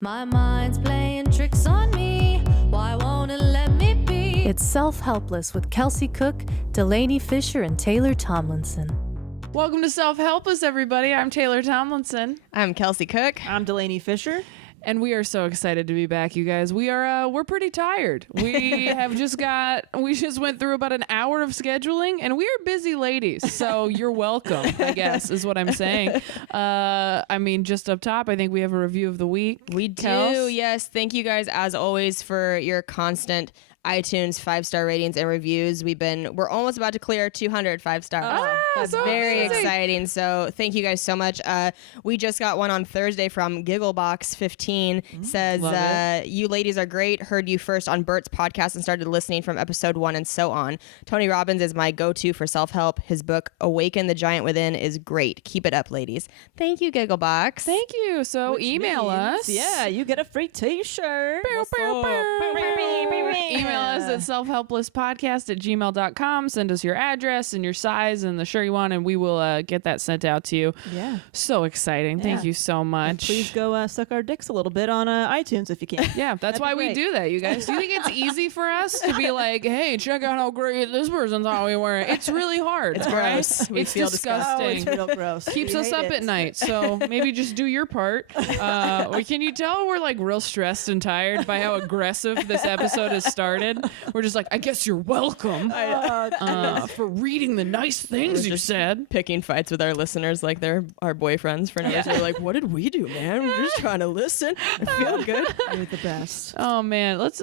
My mind's playing tricks on me. Why won't it let me be? It's Self-Helpless with Kelsey Cook, Delaney Fisher, and Taylor Tomlinson. Welcome to Self-Helpless, everybody. I'm Taylor Tomlinson. I'm Kelsey Cook. I'm Delaney Fisher. And we are so excited to be back, you guys. We're pretty tired. We just went through about an hour of scheduling, and we are busy ladies. So you're welcome, I guess, is what I'm saying. Just up top, I think we have a review of the week. We do, yes. Thank you guys, as always, for your constant iTunes 5-star ratings and reviews. We're almost about to clear 200 5-stars. That's so very exciting. exciting. So thank you guys so much. We just got one on Thursday from Gigglebox15. Says, you ladies are great. Heard you first on Bert's podcast and started listening from episode 1 and so on. Tony Robbins is my go-to for self-help. His book, Awaken the Giant Within, is great. Keep it up, ladies. Thank you, Gigglebox. Thank you. So Which email means, us. Yeah, you get a free t-shirt. Email us at selfhelplesspodcast@gmail.com. Send us your address and your size and the shirt you want, and we will get that sent out to you. Yeah. So exciting. Thank you so much. And please go suck our dicks a little bit on iTunes if you can. Yeah, that's That'd why be we great. do that, you guys. Do you think it's easy for us to be like, hey, check out how great this person thought we were? It's really hard. It's right? gross. We It's feel disgusting. Oh, it's real gross. Keeps We us hate up it. at night. So maybe just do your part. Can you tell we're like real stressed and tired by how aggressive this episode has started? We're just like, I guess you're welcome for reading the nice things you said. Picking fights with our listeners like they're our boyfriends for no reason. We're like, what did we do, man? We're just trying to listen. I feel good. You're the best. Oh man, what's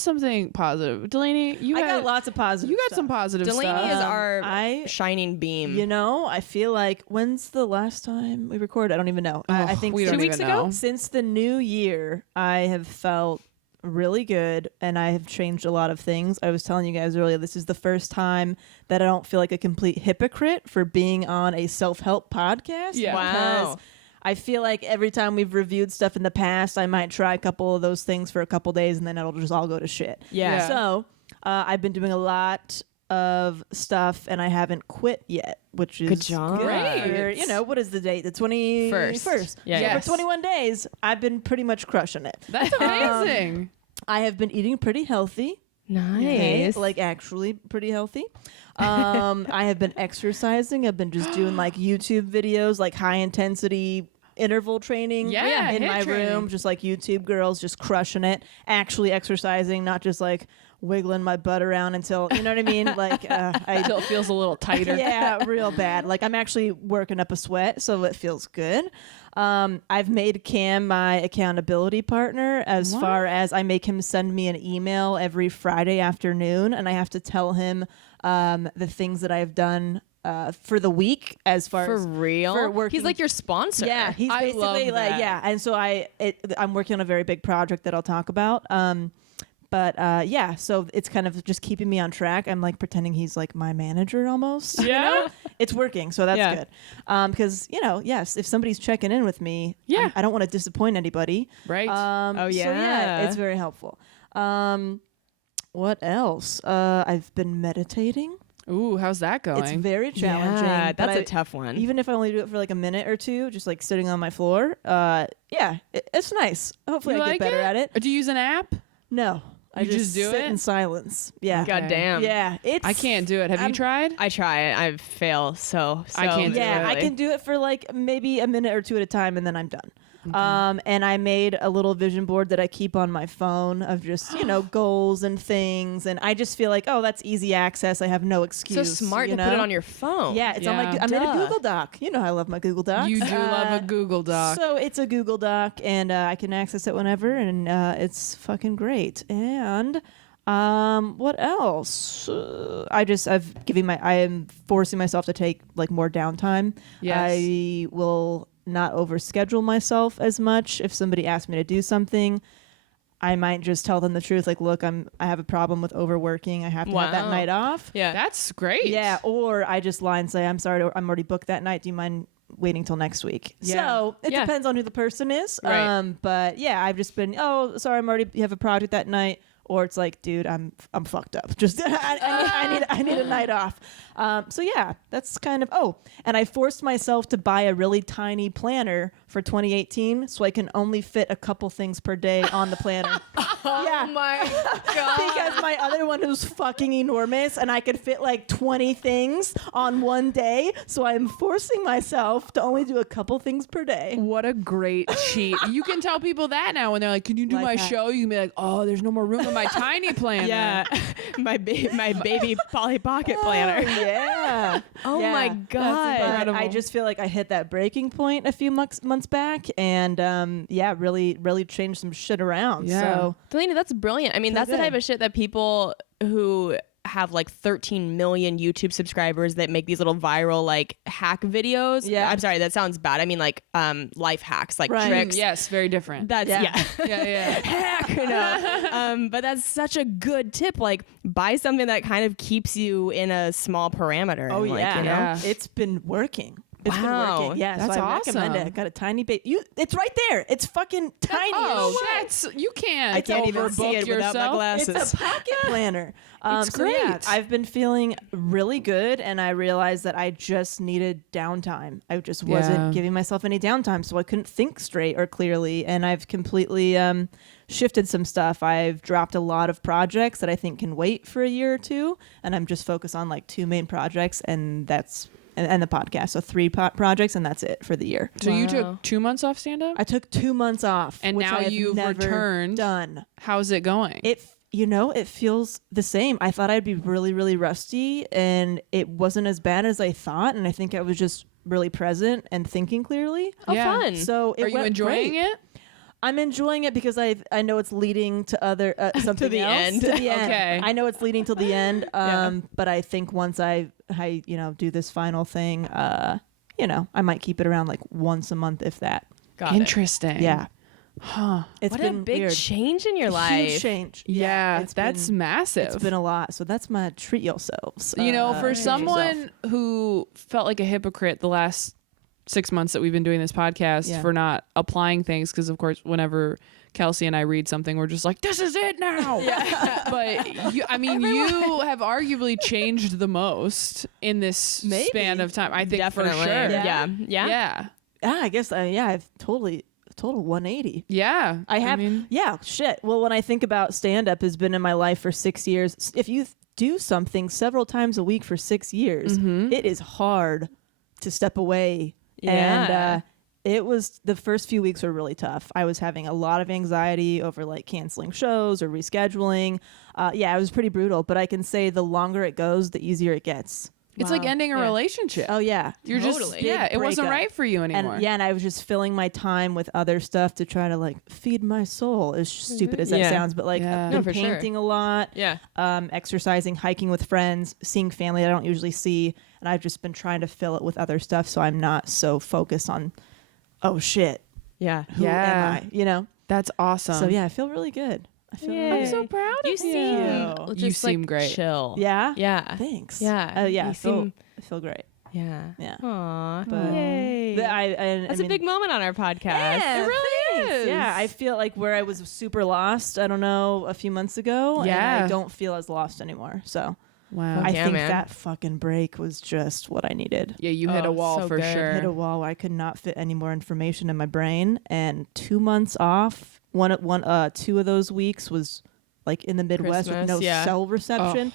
something positive? Delaney, I got lots of positive You got stuff. some positive Delaney stuff. is our I- shining beam. You know, I feel like, when's the last time we recorded? I don't even know. I think we 2 don't weeks even ago. know. Since the new year, I have felt really good, and I have changed a lot of things. I was telling you guys earlier, this is the first time that I don't feel like a complete hypocrite for being on a self-help podcast. Yeah. Wow. Because I feel like every time we've reviewed stuff in the past, I might try a couple of those things for a couple days, and then it'll just all go to shit. Yeah. So I've been doing a lot of stuff, and I haven't quit yet, which is Good job. Great. You know, what is the date? The 21st. Yeah. So Yes. for 21 days, I've been pretty much crushing it. That's amazing. I have been eating pretty healthy. Nice. Like actually pretty healthy. I have been exercising. I've been just doing like YouTube videos, like high intensity interval training Yeah, in HIIT my training. room, just like YouTube girls, just crushing it, actually exercising, not just like wiggling my butt around until, you know what I mean? Like Until it feels a little tighter. yeah, real bad. Like I'm actually working up a sweat, so it feels good. I've made Cam my accountability partner as far as I make him send me an email every Friday afternoon, and I have to tell him the things that I've done for the week as far For as real? for working. He's like your sponsor. Yeah, he's I love basically like, that. yeah. And so I'm working on a very big project that I'll talk about. Yeah, so it's kind of just keeping me on track. I'm like pretending he's like my manager almost. Yeah? You know? It's working, so that's Yeah. good. Because, yes, if somebody's checking in with me, Yeah. I don't want to disappoint anybody. Right. Oh, So yeah, yeah. it's very helpful. What else? I've been meditating. Ooh, how's that going? It's very challenging. Yeah, but that's a tough one. Even if I only do it for like a minute or two, just like sitting on my floor, it's nice. Hopefully You I get like better at it. Do you use an app? No, I You just do sit it? in silence. Yeah, God damn. yeah. It's I can't do it. Have you I'm- tried? I try it. I fail so I can't do Yeah, it. I can do it for like maybe a minute or two at a time, and then I'm done. And I made a little vision board that I keep on my phone of just goals and things, and I just feel like, oh, that's easy access. I have no So excuse. smart you to put it know? on your phone. Yeah, it's on my. Yeah. I made a Duh. Google Doc. You know, I love my Google Docs. You do love a Google Doc. So it's a Google Doc, and I can access it whenever, and it's fucking great. And what else? I am forcing myself to take like more downtime. Yes. I will not overschedule myself as much. If somebody asks me to do something, I might just tell them the truth. Like, look, I have a problem with overworking. I have to have that Wow. night off. Yeah. That's great. Yeah, or I just lie and say, I'm sorry, I'm already booked that night. Do you mind waiting till next week? Yeah. So it Yeah. depends on who the person is. Right. But yeah, I've just been, oh, sorry, you have a project that night. Or it's like, dude, I'm fucked up. Just I need a night off. So yeah, that's kind of, and I forced myself to buy a really tiny planner for 2018 so I can only fit a couple things per day on the planner. Oh my God. Because my other one was fucking enormous and I could fit like 20 things on one day. So I'm forcing myself to only do a couple things per day. What a great cheat. You can tell people that now when they're like, can you do Life my hack. show? You can be like, oh, there's no more room in my tiny planner. Yeah. my baby Polly Pocket planner. Yeah. Oh Yeah. my But God. incredible. I just feel like I hit that breaking point a few months back and really changed some shit around. Yeah. So Delaney, that's brilliant. I mean, So that's the type good. of shit that people who have like 13 million YouTube subscribers that make these little viral like hack videos. Yeah. I'm sorry, that sounds bad. I mean like life hacks, like Right. tricks. Yes, very different. That's Yeah. yeah. hack. No. But that's such a good tip. Like buy something that kind of keeps you in a small parameter. Oh and, like, yeah. you know? Yeah. It's been working. It's Wow. been working. Yeah, That's so I recommend awesome. it. I got a tiny baby. It's right there. It's fucking tiny. Oh, as shit. that's you can't. I can't even see overbook it without my yourself. glasses. It's a pocket planner. It's So yeah, great. I've been feeling really good, and I realized that I just needed downtime. I just Yeah. wasn't giving myself any downtime, so I couldn't think straight or clearly. And I've completely shifted some stuff. I've dropped a lot of projects that I think can wait for a year or two, and I'm just focused on like 2 main projects, and that's and the podcast. So 3 projects, and that's it for the year. So you Wow. took 2 months off stand up? I took 2 months off, And which now I have you've never returned. done. How's it going? It feels the same. I thought I'd be really, really rusty, and it wasn't as bad as I thought. And I think I was just really present and thinking clearly. Oh, Yeah. fun. So it Are you went enjoying great. it? I'm enjoying it because I know it's leading to other something the else. end. To the end. Okay. I know it's leading till the end. Yeah. But I think once I do this final thing, I might keep it around like once a month, if that. Got it. Interesting. Yeah. Huh. It's What a been big weird. change in your life. Huge change. Yeah, it's that's been, massive. It's been a lot. So that's my treat yourselves. You know, for Treat someone yourself. who felt like a hypocrite the last 6 months that we've been doing this podcast Yeah. for not applying things, because of course, whenever Kelsey and I read something, we're just like, this is it now. But you have arguably changed the most in this span of time. I think Definitely. for sure. Yeah. Yeah. Yeah. I guess I've total 180. Yeah. I have mean, shit. Well, when I think about stand up has been in my life for 6 years. If you do something several times a week for 6 years, it is hard to step away. Yeah. And it was the first few weeks were really tough. I was having a lot of anxiety over like canceling shows or rescheduling. It was pretty brutal, but I can say the longer it goes, the easier it gets. it's like ending a Yeah. relationship. Oh yeah. You're Totally. just, it wasn't breakup. right for you anymore. And I was just filling my time with other stuff to try to like feed my soul. As stupid as that Yeah. sounds, but like Yeah. I've No, been for sure. painting a lot, Yeah. exercising, hiking with friends, seeing family I don't usually see, and I've just been trying to fill it with other stuff so I'm not so focused on, oh shit, Yeah. who Yeah. am I? That's awesome. So yeah, I feel really good. I feel really I'm good. so proud of You you. seem You just seem like great. chill. Yeah. Yeah. Thanks. Yeah. Yeah. You seem- I feel great. Yeah. Yeah. Aw. But Yay. That's a big moment on our podcast. Yeah, It really thanks. is. Yeah, I feel like where I was super lost, I don't know, a few months ago, and Yeah. I don't feel as lost anymore. So Wow. I Yeah, think man. that fucking break was just what I needed. Yeah, you hit a Oh, wall so for good. sure. Hit a wall where I could not fit any more information in my brain, and 2 months off. Two of those weeks was like in the Midwest with Christmas, no yeah. cell reception.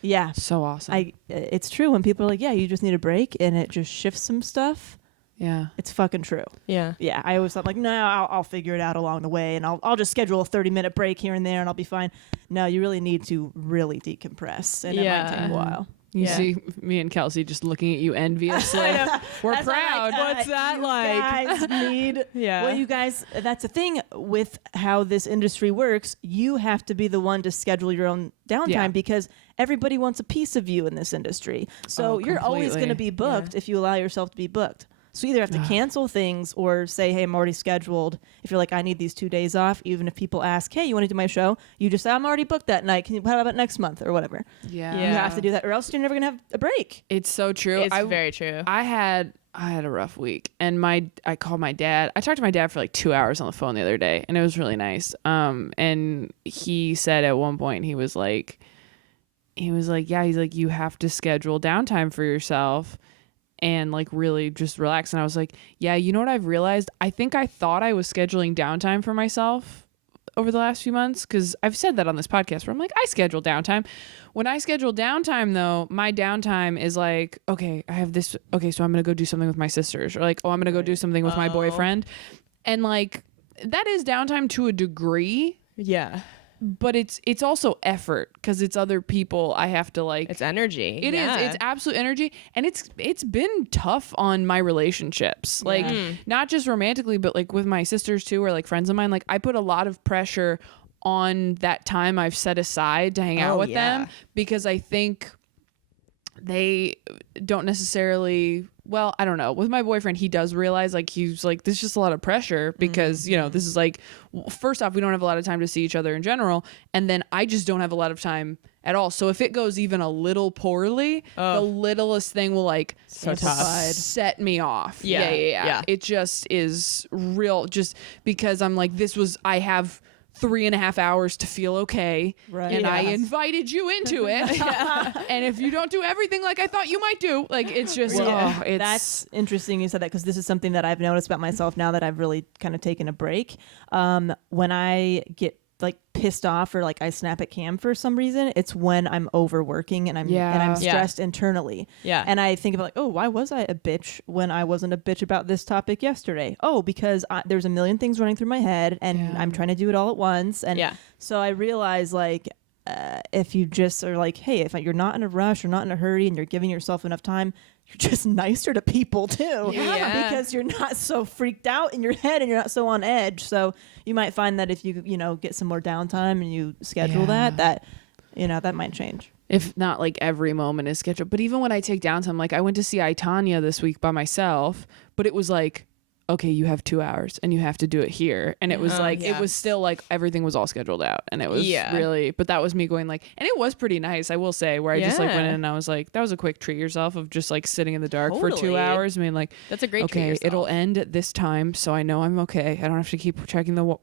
Yeah, So awesome. it's true when people are like, yeah, you just need a break, and it just shifts some stuff. yeah. It's fucking true. Yeah. Yeah, I always thought like, no, I'll figure it out along the way, and I'll just schedule a 30-minute break here and there, and I'll be fine. No, you really need to really decompress, and it might take Yeah. a while. You Yeah. see me and Kelsey just looking at you enviously. We're That's proud. what I'm like, What's that you like? Guys need. Yeah. Well, you guys, that's the thing with how this industry works. You have to be the one to schedule your own downtime Yeah. because everybody wants a piece of you in this industry. So Oh, you're always going to completely. be booked if you allow yourself to be booked. So you either have to cancel things or say, hey, I'm already scheduled. If you're like, I need these 2 days off, even if people ask, hey, you want to do my show? You just say, I'm already booked that night. How about next month or whatever? Yeah. You have to do that or else you're never going to have a break. It's so true. It's very true. I had a rough week, and I called my dad. I talked to my dad for like 2 hours on the phone the other day, and it was really nice. And he said at one point, he was like, he was like, yeah, he's like, you have to schedule downtime for yourself and like really just relax. And I was like, yeah, you know what I've realized? I think I thought I was scheduling downtime for myself over the last few months, because I've said that on this podcast where I'm like, I schedule downtime. When I schedule downtime, though, my downtime is like, okay, I have this. Okay, so I'm going to go do something with my sisters, or like, oh, I'm going to go do something with my boyfriend. And like, that is downtime to a degree. Yeah. But it's also effort, because it's other people I have to like. It's energy. It is. It's absolute energy, and it's been tough on my relationships, like not just romantically, but like with my sisters too, or like friends of mine. Like I put a lot of pressure on that time I've set aside to hang out with them, because I think they don't necessarily. Well, I don't know. With my boyfriend, he does realize, like, he's like, there's just a lot of pressure because, you know, this is like, first off, we don't have a lot of time to see each other in general. And then I just don't have a lot of time at all. So if it goes even a little poorly, the littlest thing will like set me off. Yeah. It just is real, just because I'm like, I have 3.5 hours to feel okay, and I invited you into it. And if you don't do everything like I thought you might do, like it's just that's interesting you said that, because this is something that I've noticed about myself now that I've really kind of taken a break. When I get like pissed off or like I snap at Cam for some reason, it's when I'm overworking and I'm stressed internally. Yeah. And I think about like, oh, why was I a bitch when I wasn't a bitch about this topic yesterday? Oh, because there's a million things running through my head and I'm trying to do it all at once. And so I realize like, if you just are like, hey, if you're not in a rush or not in a hurry and you're giving yourself enough time, you're just nicer to people too, because you're not so freaked out in your head and you're not so on edge. So you might find that if you get some more downtime and you schedule that might change. If not like every moment is scheduled. But even when I take downtime, like I went to see I, Tanya this week by myself, but it was like, okay, you have 2 hours and you have to do it here. And it was it was still like everything was all scheduled out. And it was really, but that was me going like, and it was pretty nice, I will say, where I just like went in and I was like, that was a quick treat yourself of just like sitting in the dark for 2 hours. I mean, like, that's a great treat okay, yourself. it'll end at this time. So I know I'm okay. I don't have to keep checking my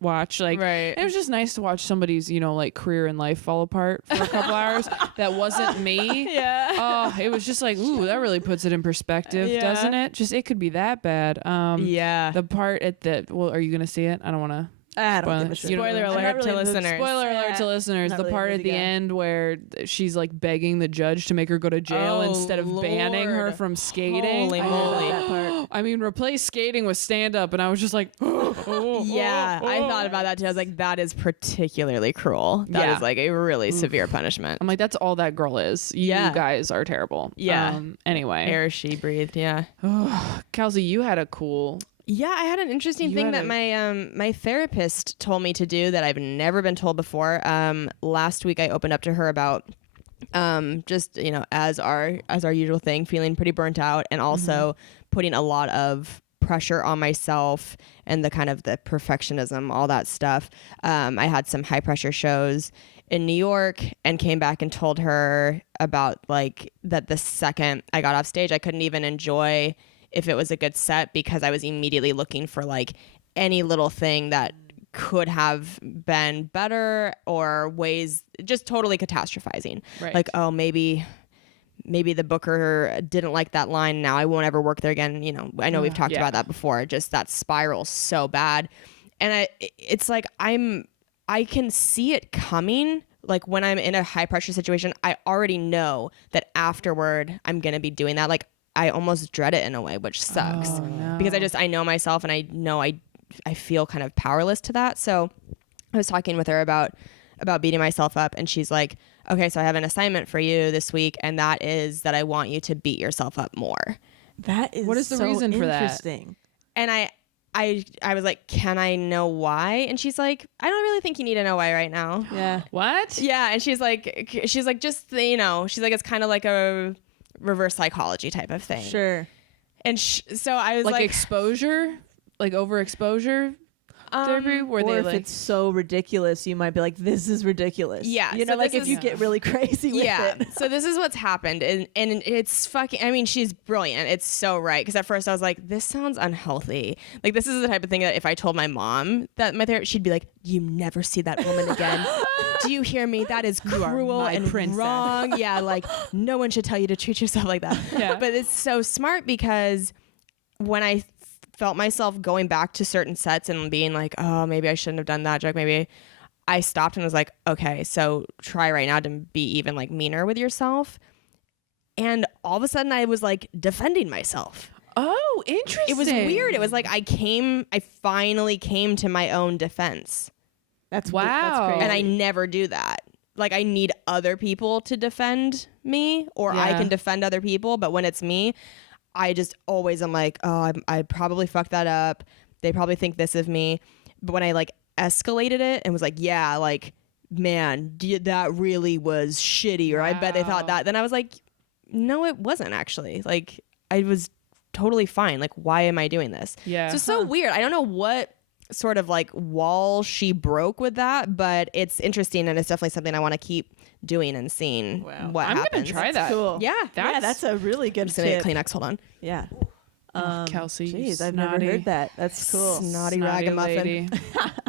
watch. Like, it was just nice to watch somebody's, like career and life fall apart for a couple hours. That wasn't me. Oh, it was just like, ooh, that really puts it in perspective, doesn't it? Just, it could be that bad. The part at the, well, are you gonna see it? I don't want to. I don't give a shit. Spoiler alert to listeners. Spoiler alert to listeners. The part at the end where she's like begging the judge to make her go to jail instead of banning her from skating. Holy moly. I mean, replace skating with stand up, and I was just like, I thought about that too. I was like, that is particularly cruel. That is like a really severe punishment. I'm like, that's all that girl is. You guys are terrible. Anyway. Air she breathed. Kelsey, you had a cool. Yeah, I had an interesting thing that my therapist told me to do that I've never been told before. Last week I opened up to her about just, as our usual thing, feeling pretty burnt out and also putting a lot of pressure on myself and the kind of the perfectionism, all that stuff. I had some high pressure shows in New York and came back and told her about like that the second I got off stage, I couldn't even enjoy if it was a good set because I was immediately looking for like any little thing that could have been better or ways, just totally catastrophizing. Right. Like, oh, maybe the booker didn't like that line. Now I won't ever work there again. I know we've talked about that before. Just that spiral so bad. And it's like, I can see it coming. Like when I'm in a high pressure situation, I already know that afterward I'm going to be doing that. Like, I almost dread it in a way, which sucks because I know myself and I know I feel kind of powerless to that. So I was talking with her about beating myself up and she's like, okay, so I have an assignment for you this week. And that is that I want you to beat yourself up more. That is what is the reason for that? And I was like, can I know why? And she's like, I don't really think you need to know why right now. Yeah. What? Yeah. And she's like, just, she's like, it's kind of like a reverse psychology type of thing. Sure. And so I was like exposure, like overexposure. therapy where or they if like it's so ridiculous, you might be like, "This is ridiculous." Yeah, you know, so like this if you is- get really crazy with Yeah. it. So this is what's happened, and it's fucking. I mean, she's brilliant. It's so right. Because at first I was like, this sounds unhealthy. Like this is the type of thing that if I told my mom that my therapist, she'd be like, you never see that woman again. Do you hear me? That is are cruel my and princess." wrong. Yeah, like no one should tell you to treat yourself like that. Yeah. But it's so smart because when I felt myself going back to certain sets and being like, oh, maybe I shouldn't have done that joke. Maybe I stopped and was like, okay, so try right now to be even like meaner with yourself. And all of a sudden I was like defending myself. oh, interesting. It was weird. It was like I finally came to my own defense. That's Wow. That's crazy. And I never do that. Like I need other people to defend me or I Yeah. can defend other people. But when it's me, I just always am like, oh, I probably fucked that up. They probably think this of me. But when I like escalated it and was like, yeah, like, man, that really was shitty. Or I bet they thought Wow. that. Then I was like, no, it wasn't actually. Like I was totally fine. Like, why am I doing this? Yeah. So weird. I don't know what sort of like wall she broke with that, but it's interesting and it's definitely something I want to keep doing and seeing what I'm gonna happens. try that. cool. Yeah. That's a really good Just gonna get tip. Kleenex. Hold on. Yeah. Kelsey, you Jeez, I've never snotty- heard that. That's cool. Snotty snotty ragamuffin. lady.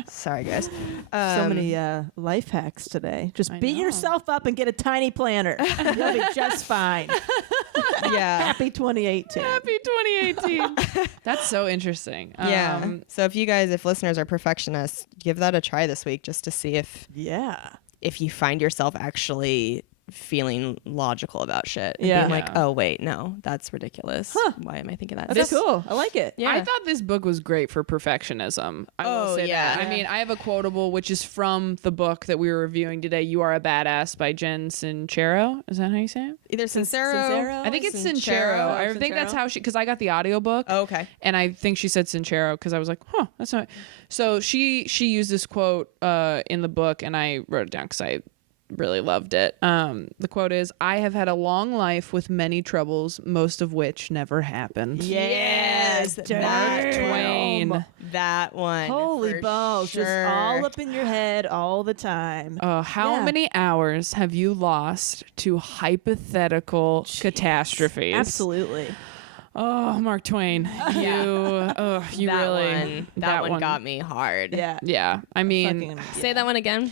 Sorry, guys. So many life hacks today. Just I beat know. yourself up and get a tiny planner. You'll be just fine. Yeah. Happy 2018. Happy 2018. That's so interesting. Yeah. So if listeners are perfectionists, give that a try this week just to see if Yeah. you find yourself actually feeling logical about shit. And Yeah. being like, Yeah. oh wait, no, that's ridiculous. Huh. Why am I thinking that? That's cool. I like it. Yeah. I thought this book was great for perfectionism. I will Oh, say yeah. that. I mean, I have a quotable which is from the book that we were reviewing today, You Are a Badass by Jen Sincero. Is that how you say it? Either Sincero. I think it's Sincero. I think that's how she, because I got the audiobook. Oh, okay. And I think she said Sincero because I was like, huh, that's not. So she used this quote in the book, and I wrote it down because I really loved it. The quote is, I have had a long life with many troubles, most of which never happened. Yes, Damn. that Twain. That one. Holy for balls. sure. Just all up in your head all the time. How Yeah. many hours have you lost to hypothetical catastrophes? Absolutely. Oh, Mark Twain. You that really. one. That one got me hard. Yeah. Yeah. I mean, Fucking- Say that one again.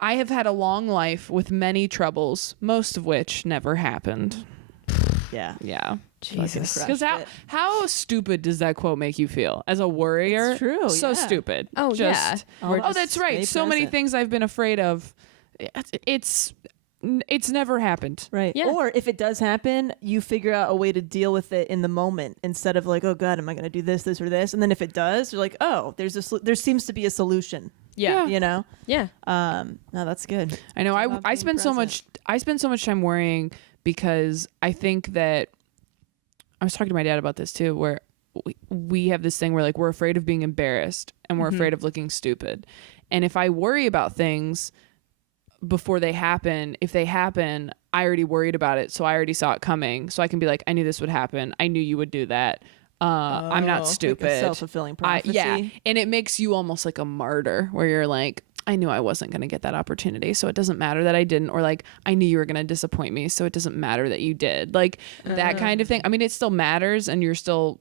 I have had a long life with many troubles, most of which never happened. Yeah. Yeah. Jesus. Crushed Because it. how stupid does that quote make you feel as a worrier? It's true, So yeah. stupid. Oh, yeah. Just, Or oh, just that's right. stay So many present. things I've been afraid of. It's never happened. Right. Yeah. Or if it does happen, you figure out a way to deal with it in the moment instead of like, oh God, am I going to do this, or this? And then if it does, you're like, oh, there seems to be a solution. Yeah. You know? Yeah. No, that's good. I know. about I being spend so much. I spend so much time worrying because I think that I was talking to my dad about this too, where we have this thing where like we're afraid of being embarrassed and we're afraid of looking stupid, and if I worry about things before they happen, if they happen, I already worried about it, so I already saw it coming, so I can be like, I knew this would happen. I knew you would do that. I'm not stupid. Like a self-fulfilling prophecy. Yeah, and it makes you almost like a martyr where you're like, I knew I wasn't going to get that opportunity, so it doesn't matter that I didn't, or like I knew you were going to disappoint me, so it doesn't matter that you did, like that kind of thing. I mean, it still matters and you're still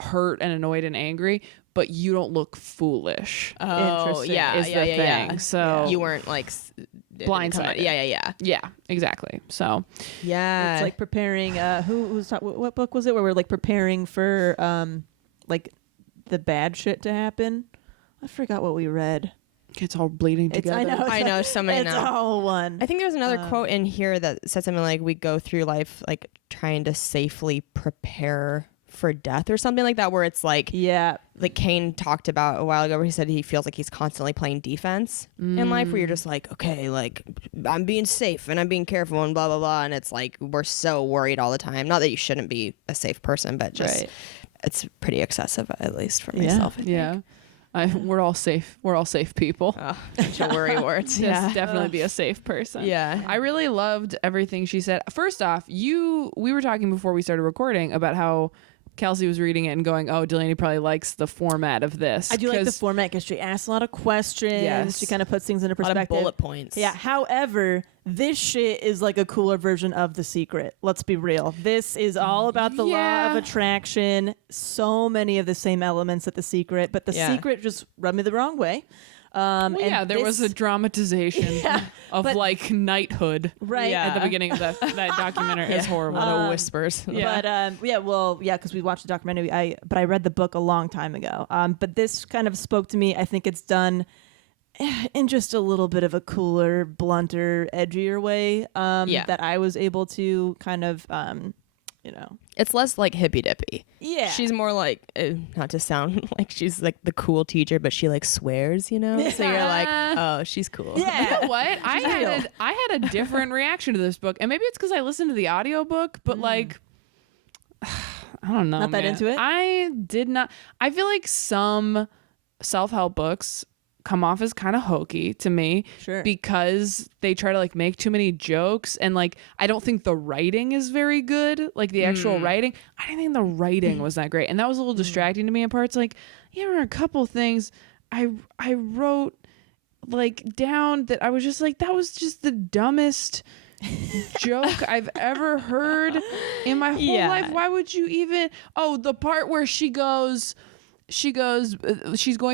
hurt and annoyed and angry, but you don't look foolish. Oh, Interesting. yeah. is the thing. So you weren't like blindsided. Yeah. Yeah, exactly. So Yeah. It's like preparing. What book was it where we're like preparing for like the bad shit to happen? I forgot what we read. it's all bleeding together. I know so many It's now. all one. I think there was another quote in here that said something like, we go through life like trying to safely prepare for death or something like that, where it's like, Yeah. like Kane talked about a while ago, where he said he feels like he's constantly playing defense in life, where you're just like, okay, like I'm being safe and I'm being careful and blah, blah, blah. And it's like, we're so worried all the time. Not that you shouldn't be a safe person, but just Right. it's pretty excessive, at least for Yeah. myself. I think. Yeah. We're all safe. We're all safe people. Oh, bunch of worry words. Just definitely be a safe person. Yeah. I really loved everything she said. First off, we were talking before we started recording about how Kelsey was reading it and going, oh, Delaney probably likes the format of this. I do like the format because she asks a lot of questions. Yes. She kind of puts things into A lot perspective. of bullet points. Yeah. However, this shit is like a cooler version of The Secret. Let's be real. This is all about the law of attraction. So many of the same elements at The Secret, but The Secret just rubbed me the wrong way. There was a dramatization of like knighthood Right. at the beginning of that documentary. It's horrible. No whispers. Yeah. But because we watched the documentary. But I read the book a long time ago. But this kind of spoke to me. I think it's done in just a little bit of a cooler, blunter, edgier way. That I was able to kind of, It's less like hippy dippy. Yeah. She's more like, not to sound like she's like the cool teacher, but she like swears, you know? So you're like, oh, she's cool. Yeah. You know what? I had a different reaction to this book, and maybe it's because I listened to the audiobook, but like, I don't know. Not that man. into it? I did not. I feel like some self-help books come off as kind of hokey to me. Sure. Because they try to like make too many jokes, and like I don't think the writing is very good. Like the actual writing, I didn't think the writing was that great, and that was a little distracting to me in parts. Like there were a couple things I wrote like down that I was just like, that was just the dumbest joke I've ever heard in my whole life. Why would you even? Oh, the part where she's going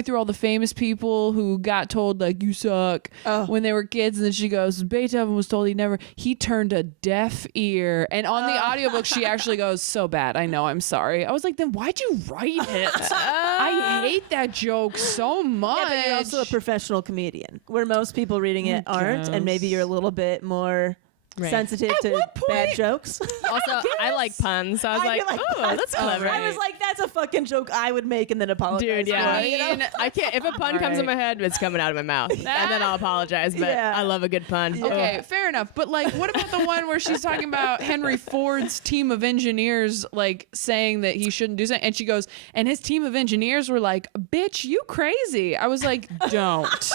through all the famous people who got told like you suck when they were kids, and then she goes, Beethoven was told he turned a deaf ear, and on the audiobook she actually goes, so bad, I know, I'm sorry. I was like, then why'd you write it? I hate that joke so much. Yeah, but you're also a professional comedian, where most people reading it aren't, and maybe you're a little bit more sensitive to bad jokes. Also, I like puns, so I was like, oh, that's clever. I was like, that's a fucking joke I would make and then apologize Dude, yeah. for. You know? I can't. If a pun comes in my head, it's coming out of my mouth, and then I'll apologize. But I love a good pun. Okay, fair enough. But like, what about the one where she's talking about Henry Ford's team of engineers, like saying that he shouldn't do something, and she goes, and his team of engineers were like, "Bitch, you crazy?" I was like, "Don't.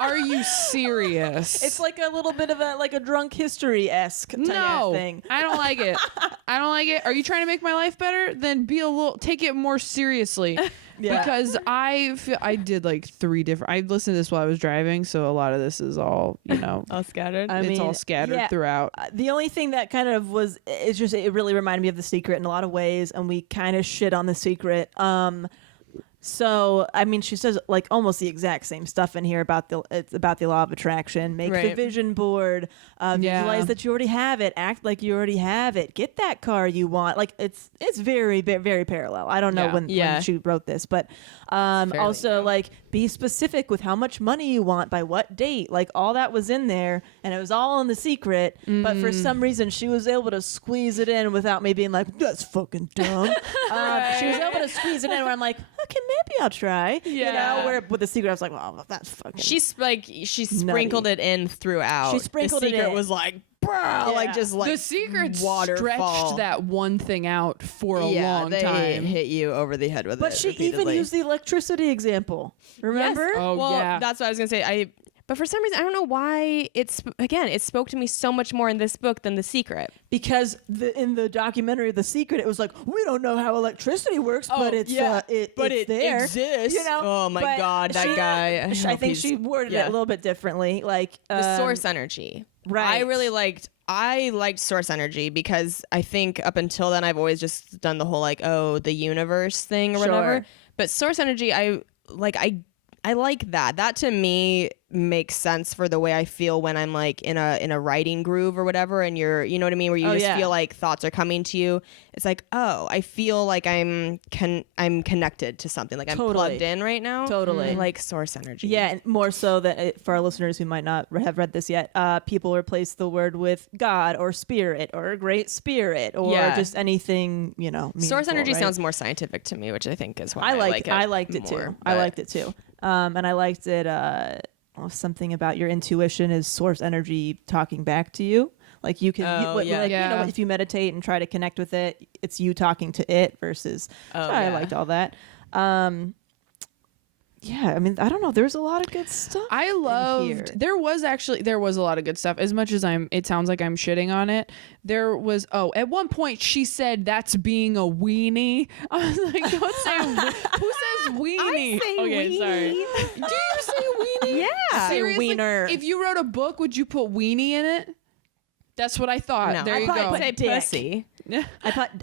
Are you serious?" It's like a little bit of a drunk history-esque type of thing. I don't like it. I don't like it. Are you trying to make my life better? Then take it more seriously. Yeah. Because I did like 3 different. I listened to this while I was driving, so a lot of this is all All scattered. it's all scattered throughout. The only thing that kind of was, it's just, it really reminded me of The Secret in a lot of ways, and we kind of shit on The Secret. So, I mean, she says like almost the exact same stuff in here about the law of attraction. Make the vision board, visualize that you already have it, act like you already have it, get that car you want. Like it's very, very, very parallel. I don't know when she wrote this, but also like be specific with how much money you want by what date. Like all that was in there, and it was all in The Secret. But for some reason, she was able to squeeze it in without me being like, that's fucking dumb. She was able to squeeze it in where I'm like, okay, maybe I'll try. Yeah. You know, where with The Secret, I was like, well, that's fucking. She sprinkled it in throughout. She sprinkled it The Secret in. was like, bro, like just like The Secret waterfall. stretched that one thing out for a long they time. hit you over the head with But it. she even repeatedly. used the electricity example. Remember? Yes. Oh, well, yeah. that's what I was gonna say. But for some reason, I don't know why it spoke to me so much more in this book than The Secret. Because in the documentary The Secret, it was like, we don't know how electricity works, but it's it's there. exists. You know? Oh my But God, that guy. I think she worded it a little bit differently. Like The source energy. Right. I liked source energy because I think up until then I've always just done the whole like, oh, the universe thing or whatever. But source energy, I like that. That to me makes sense for the way I feel when I'm like in a writing groove or whatever, and you know what I mean, where you feel like thoughts are coming to you. It's like, oh, I feel like I'm connected to something, like I'm plugged in right now. Totally. Like source energy. Yeah, and more so that for our listeners who might not have read this yet, people replace the word with God or spirit or a great spirit or just anything, source energy right? sounds more scientific to me, which I think is why I liked it too. more, I liked it too. And I liked it. Something about your intuition is source energy talking back to you. Like you can, if you meditate and try to connect with it, it's you talking to it versus. I liked all that. yeah, I mean, I don't know. There's a lot of good stuff. I here. loved. There was a lot of good stuff. As much as it sounds like I'm shitting on it. There was. Oh, at one point she said that's being a weenie. I was like, don't say. Who says weenie? I say okay, weenie. sorry. Do you say weenie? Yeah. Say Seriously? wiener. If you wrote a book, would you put weenie in it? That's what I thought. No, There I you probably go. say Dick. pussy.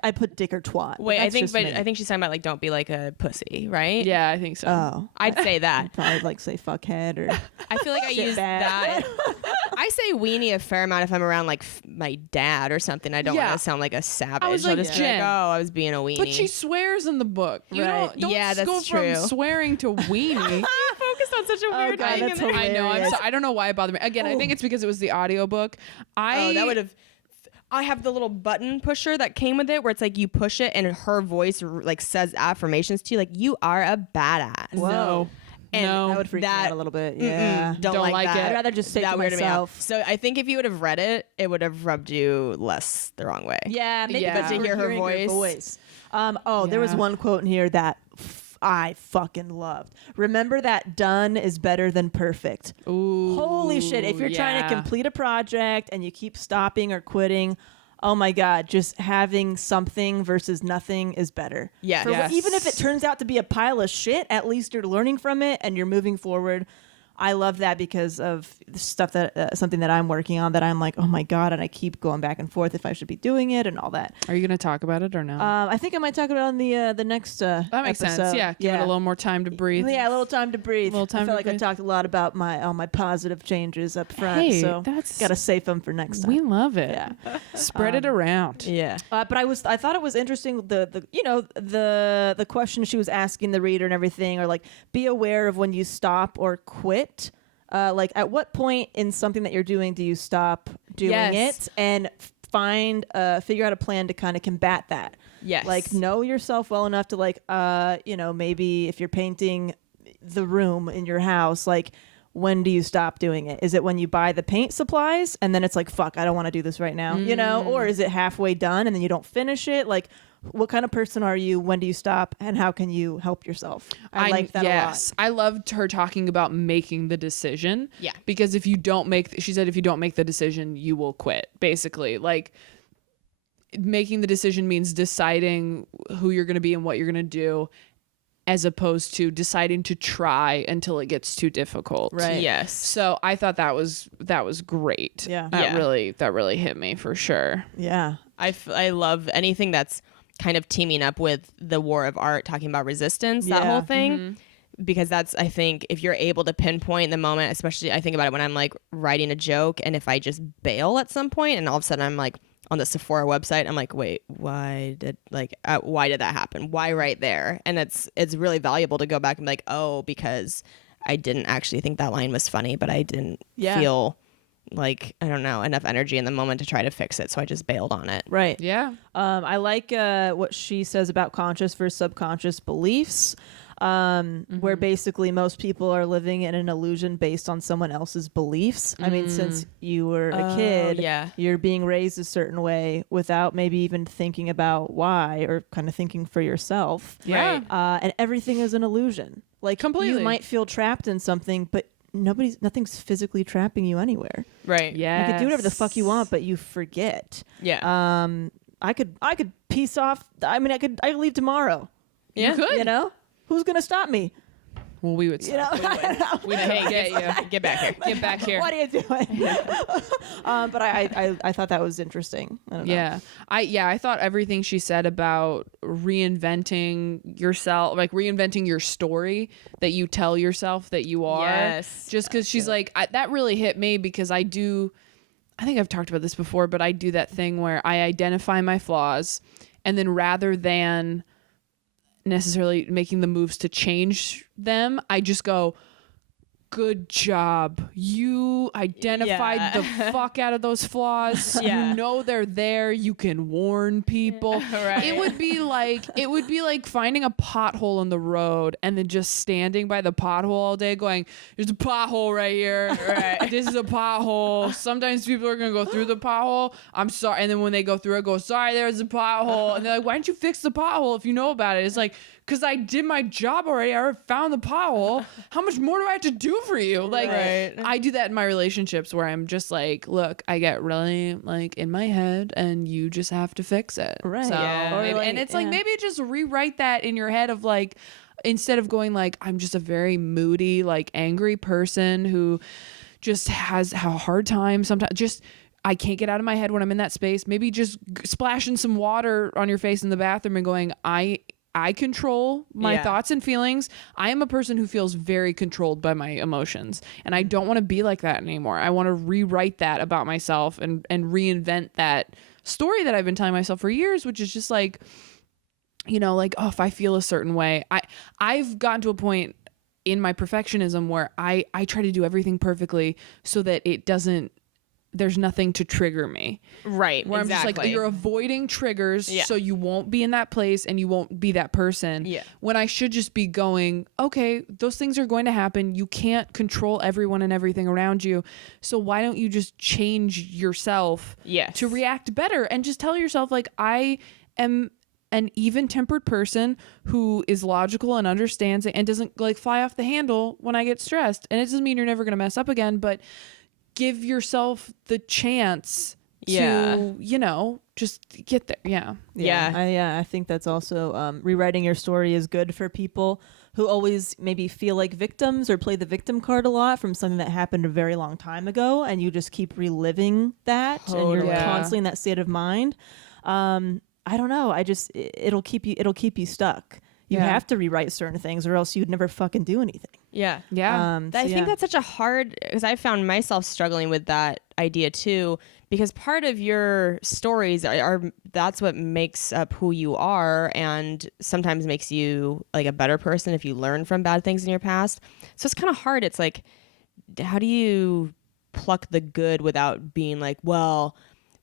I put dick or twat. Wait, That's just me. I think she's talking about like don't be like a pussy, right? Yeah, I think so. Oh, I'd say that. probably like say fuckhead or I feel like I use Shitbag. that. I say weenie a fair amount if I'm around like my dad or something. I don't Yeah. want to sound like a savage. I was I'll like, just be like, Jen. oh, I was being a weenie. But she swears in the book. You Right. don't Yeah, that's go true. from swearing to weenie. focused on such a weird God, thing. that's I know. hilarious. I don't know why it bothered me. Again, I think it's because it was the audiobook. That would have. I have the little button pusher that came with it, where it's like you push it and her voice like says affirmations to you, like you are a badass. No. And No. that would freak me that- out a little bit. Yeah. Don't like that. I'd rather just say that to weirded me out. myself. So I think if you would have read it, it would have rubbed you less the wrong way. Yeah, maybe Yeah. but But to hear her hearing voice. There was Yeah. one quote in here that I fucking loved. Remember that done is better than perfect. Ooh, Holy shit. If you're trying to yeah. complete a project and you keep stopping or quitting, oh my God, just having something versus nothing is better. Yes. Yes. Even if it turns out to be a pile of shit, at least you're learning from it and you're moving forward. I love that because of the stuff that something that I'm working on that I'm like, oh my God, and I keep going back and forth if I should be doing it and all that. Are you going to talk about it or no? I think I might talk about it on the next that makes sense. episode. Yeah. Give it a little more time to breathe. Yeah, a little time to breathe. Little time I feel to like I breathe. talked a lot about all my positive changes up front, Hey, so that's- gotta save them for next time. We love it. Yeah. Spread it around. Yeah. But I thought it was interesting the question she was asking the reader and everything, or like be aware of when you stop or quit. Like at what point in something that you're doing do you stop doing Yes. it and figure out a plan to kind of combat that. Yes. Like know yourself well enough to like maybe if you're painting the room in your house, like when do you stop doing it? Is it when you buy the paint supplies and then it's like, fuck, I don't want to do this right now, or is it halfway done and then you don't finish it? Like what kind of person are you? When do you stop? And how can you help yourself? I like that a lot. I loved her talking about making the decision. Yeah. Because if you don't she said if you don't make the decision, you will quit. Basically, like making the decision means deciding who you're going to be and what you're going to do, as opposed to deciding to try until it gets too difficult. Right. Yes. So I thought that was great. Yeah. That Yeah. really hit me for sure. Yeah. I love anything that's kind of teaming up with the war of art, talking about resistance, that Yeah. whole thing. Because that's, I think, if you're able to pinpoint the moment, especially I think about it when I'm like writing a joke, and if I just bail at some point and all of a sudden I'm like on the Sephora website, I'm like, wait, why did that happen? Why right there? And it's really valuable to go back and be like, oh, because I didn't actually think that line was funny, but I didn't Yeah. feel like, I don't know, enough energy in the moment to try to fix it. So I just bailed on it. Right. Yeah. I like what she says about conscious versus subconscious beliefs, where basically most people are living in an illusion based on someone else's beliefs. I mean, since you were a kid, yeah. you're being raised a certain way without maybe even thinking about why or kind of thinking for yourself. Yeah. And everything is an illusion. Like Completely. you might feel trapped in something, but nothing's physically trapping you anywhere. Right. Yeah. You could do whatever the fuck you want, but you forget. Yeah. I could piece off. I mean, I could leave tomorrow. Yeah. You could. You know, who's gonna stop me? Well, we would. You know, We'd hey, get you. Get back here. Get back here. what are you doing? But I thought that was interesting. I don't know. Yeah. I thought everything she said about reinventing yourself, like reinventing your story that you tell yourself that you are. Yes. Just because she's like, that really hit me because I think I've talked about this before, but I do that thing where I identify my flaws and then rather than necessarily making the moves to change them, I just go, good job. You identified Yeah. the fuck out of those flaws. Yeah. You know they're there. You can warn people. Right. It would be like finding a pothole in the road and then just standing by the pothole all day going, there's a pothole right here. Right. This is a pothole. Sometimes people are going to go through the pothole. I'm sorry. And then when they go through it, go, sorry, there's a pothole. And they're like, why don't you fix the pothole if you know about it? It's like, because I did my job already. I already found the pothole. How much more do I have to do for you? Like, Right. I do that in my relationships where I'm just like, look, I get really like in my head and you just have to fix it. Right. So, Yeah. Or, maybe- like, and it's like, yeah. maybe just rewrite that in your head of like, instead of going like, I'm just a very moody, like angry person who just has a hard time sometimes, just I can't get out of my head when I'm in that space. Maybe just splashing some water on your face in the bathroom and going, I control my Yeah. thoughts and feelings. I am a person who feels very controlled by my emotions, and I don't want to be like that anymore. I want to rewrite that about myself and reinvent that story that I've been telling myself for years, which is just like, you know, like, oh, if I feel a certain way, I've gotten to a point in my perfectionism where I try to do everything perfectly so that there's nothing to trigger me. Right. Where I'm just exactly. like, you're avoiding triggers Yeah. so you won't be in that place and you won't be that person. Yeah. When I should just be going, okay, those things are going to happen. You can't control everyone and everything around you. So why don't you just change yourself Yes. to react better and just tell yourself, like, I am an even-tempered person who is logical and understands it and doesn't like fly off the handle when I get stressed. And it doesn't mean you're never going to mess up again, but give yourself the chance Yeah. to, you know, just get there. Yeah. Yeah. I think that's also rewriting your story is good for people who always maybe feel like victims or play the victim card a lot from something that happened a very long time ago, and you just keep reliving that, and Totally. you're Yeah. constantly in that state of mind. I don't know. It'll keep you stuck. You Yeah. have to rewrite certain things, or else you'd never fucking do anything. Yeah. Yeah. I think that's such a hard, because I found myself struggling with that idea too, because part of your stories are that's what makes up who you are, and sometimes makes you like a better person if you learn from bad things in your past. So it's kind of hard. It's like, how do you pluck the good without being like, well,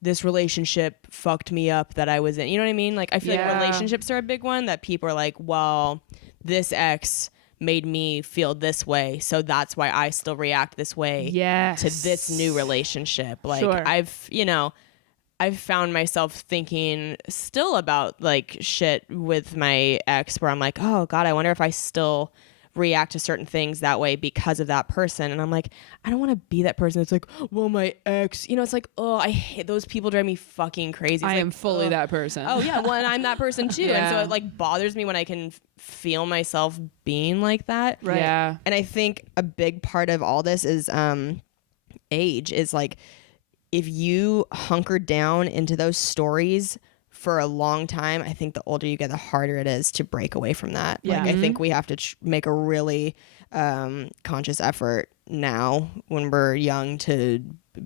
this relationship fucked me up that I was in. You know what I mean? Like, I feel like Yeah. relationships are a big one that people are like, well, this ex made me feel this way, so that's why I still react this way Yes. to this new relationship. Like, Sure. I've found myself thinking still about like shit with my ex where I'm like, oh God, I wonder if I still react to certain things that way because of that person. And I'm like, I don't want to be that person that's like, well, my ex, you know, it's like, oh, I hate those people, drive me fucking crazy. It's I like, am fully ugh. that person. Oh yeah, well, and I'm that person too. And so Yeah. it like bothers me when I can feel myself being like that. Right. Yeah. And I think a big part of all this is age. Is like, if you hunker down into those stories for a long time, I think the older you get, the harder it is to break away from that. Yeah. Like, I think we have to make a really conscious effort now when we're young to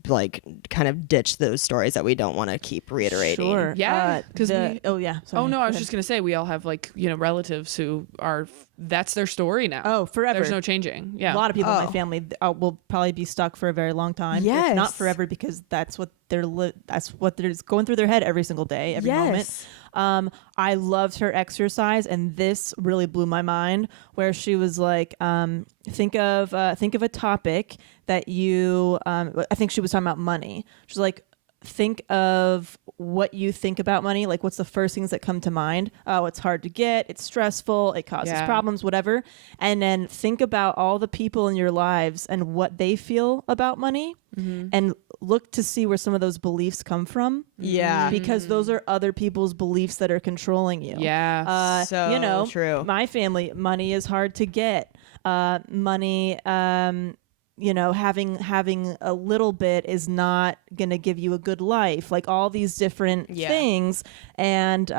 like kind of ditch those stories that we don't want to keep reiterating. Sure. Yeah, 'cause the- we- oh yeah. Sorry. Oh no, I Go was ahead. just gonna say we all have like, you know, relatives who are that's their story now. Oh, forever. There's no changing. Yeah. A lot of people in Oh. my family will probably be stuck for a very long time. If Yes. not forever, because that's what they're going through their head every single day, every moment. I loved her exercise, and this really blew my mind. Where she was like, think of a topic that you. I think she was talking about money. She's like, think of what you think about money. Like, what's the first things that come to mind? Oh, it's hard to get. It's stressful. It causes Yeah. problems, whatever. And then think about all the people in your lives and what they feel about money, and look to see where some of those beliefs come from. Yeah. Because those are other people's beliefs that are controlling you. Yeah. So you know, true. My family, money is hard to get. Money, you know, having a little bit is not going to give you a good life. Like, all these different things. And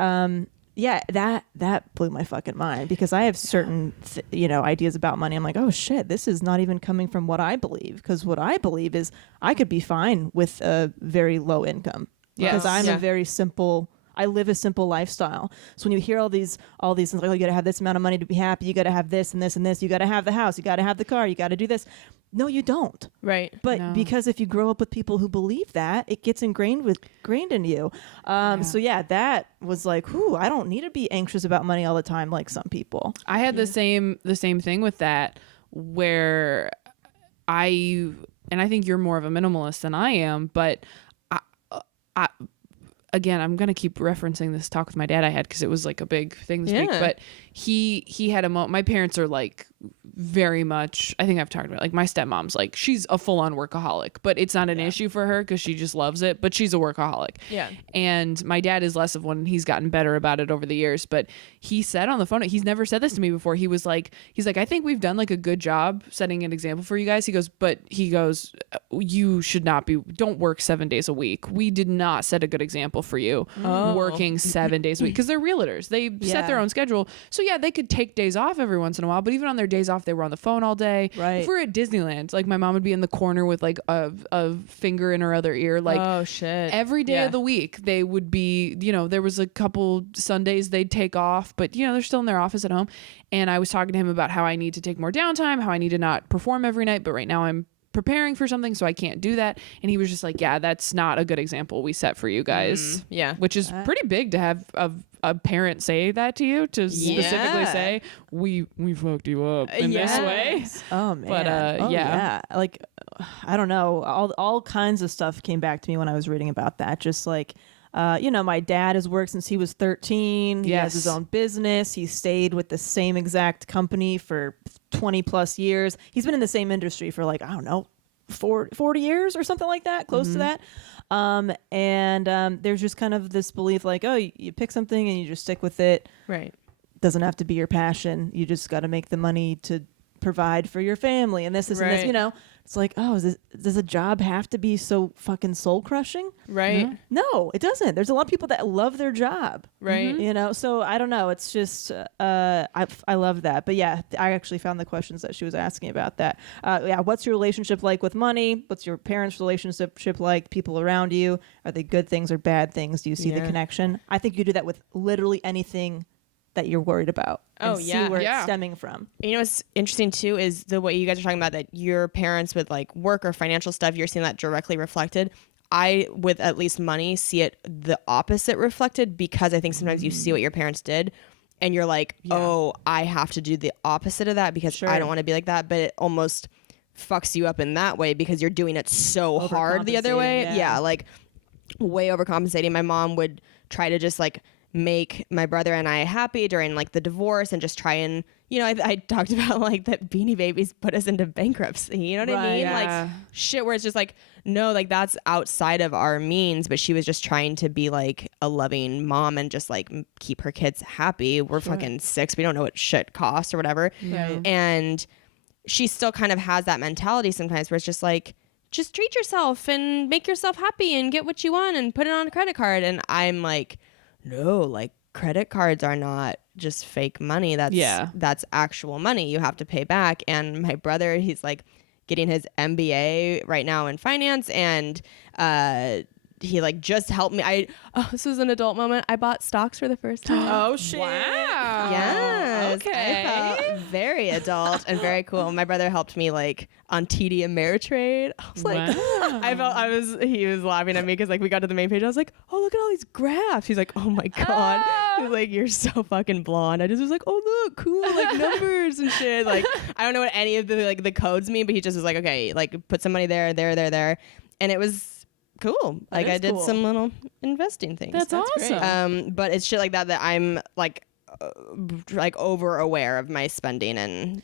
yeah, that blew my fucking mind, because I have certain ideas about money. I'm like, oh shit, this is not even coming from what I believe, because what I believe is I could be fine with a very low income, because Yes. I'm Yeah. a very simple. I live a simple lifestyle. So when you hear all these things like, oh, you got to have this amount of money to be happy, you got to have this and this and this, you got to have the house, you got to have the car, you got to do this. No, you don't. Right. But No. because if you grow up with people who believe that, it gets ingrained in you. So yeah, that was like, whew, I don't need to be anxious about money all the time like some people. I had the same thing with that, where and I think you're more of a minimalist than I am, but I again, I'm going to keep referencing this talk with my dad I had because it was like a big thing this week, but he had a moment. My parents are like very much, I think I've talked about, like my stepmom's like, she's a full on workaholic, but it's not an issue for her because she just loves it, but she's a workaholic. Yeah. And my dad is less of one, and he's gotten better about it over the years, but he said on the phone, he's never said this to me before. He's like, I think we've done like a good job setting an example for you guys. He goes, you should not be, don't work 7 days a week. We did not set a good example for you working 7 days a week, because they're realtors. They set their own schedule. So yeah, they could take days off every once in a while, but even on their days off, they were on the phone all day. Right. If we're at Disneyland, like my mom would be in the corner with like a finger in her other ear. Like, oh shit. every day of the week they would be, there was a couple Sundays they'd take off, but they're still in their office at home. And I was talking to him about how I need to take more downtime, how I need to not perform every night, but right now I'm preparing for something, so I can't do that. And he was just like, yeah, that's not a good example we set for you guys. Yeah. Which is pretty big to have a parent say that to you, to specifically say, we fucked you up in this way. Oh man. But yeah. Like, I don't know. All kinds of stuff came back to me when I was reading about that. Just like, my dad has worked since he was 13. He has his own business. He stayed with the same exact company for 20 plus years. He's been in the same industry for like, I don't know, 40 years or something like that, close to that. And there's just kind of this belief like, oh, you pick something and you just stick with it. Right. Doesn't have to be your passion. You just got to make the money to provide for your family and this and this, It's like, oh, does a job have to be so fucking soul crushing? Right. No, it doesn't. There's a lot of people that love their job. Right. So I don't know. It's just, I love that. But yeah, I actually found the questions that she was asking about that. What's your relationship like with money? What's your parents' relationship like? People around you? Are they good things or bad things? Do you see the connection? I think you do that with literally anything that you're worried about. And see where it's stemming from. What's interesting too is the way you guys are talking about that your parents with like work or financial stuff, you're seeing that directly reflected. I, with at least money, see it the opposite reflected, because I think sometimes you see what your parents did and you're like, oh, I have to do the opposite of that because I don't want to be like that. But it almost fucks you up in that way because you're doing it so hard the other way. Yeah, like way overcompensating. My mom would try to just like make my brother and I happy during like the divorce and just try and, I talked about like that Beanie Babies put us into bankruptcy. You know what I mean? Yeah. Like shit where it's just like, no, like that's outside of our means, but she was just trying to be like a loving mom and just like keep her kids happy. We're fucking 6. We don't know what shit costs or whatever. Right. And she still kind of has that mentality sometimes where it's just like, just treat yourself and make yourself happy and get what you want and put it on a credit card. And I'm like, no, like credit cards are not just fake money. That's actual money you have to pay back. And my brother, he's like getting his MBA right now in finance, and he like just helped me. This was an adult moment. I bought stocks for the first time. Oh shit. Wow. Yes. Okay. I felt very adult and very cool. My brother helped me like on TD Ameritrade. I was like, he was laughing at me because like we got to the main page. I was like, oh, look at all these graphs. He's like, oh my God. He's like, you're so fucking blonde. I just was like, oh, look, cool, like numbers and shit. Like, I don't know what any of the codes mean, but he just was like, okay, like put some money there. And it was cool. Like I did some little investing things. That's awesome. Great. But it's shit like that I'm like over aware of my spending and